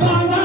Bye.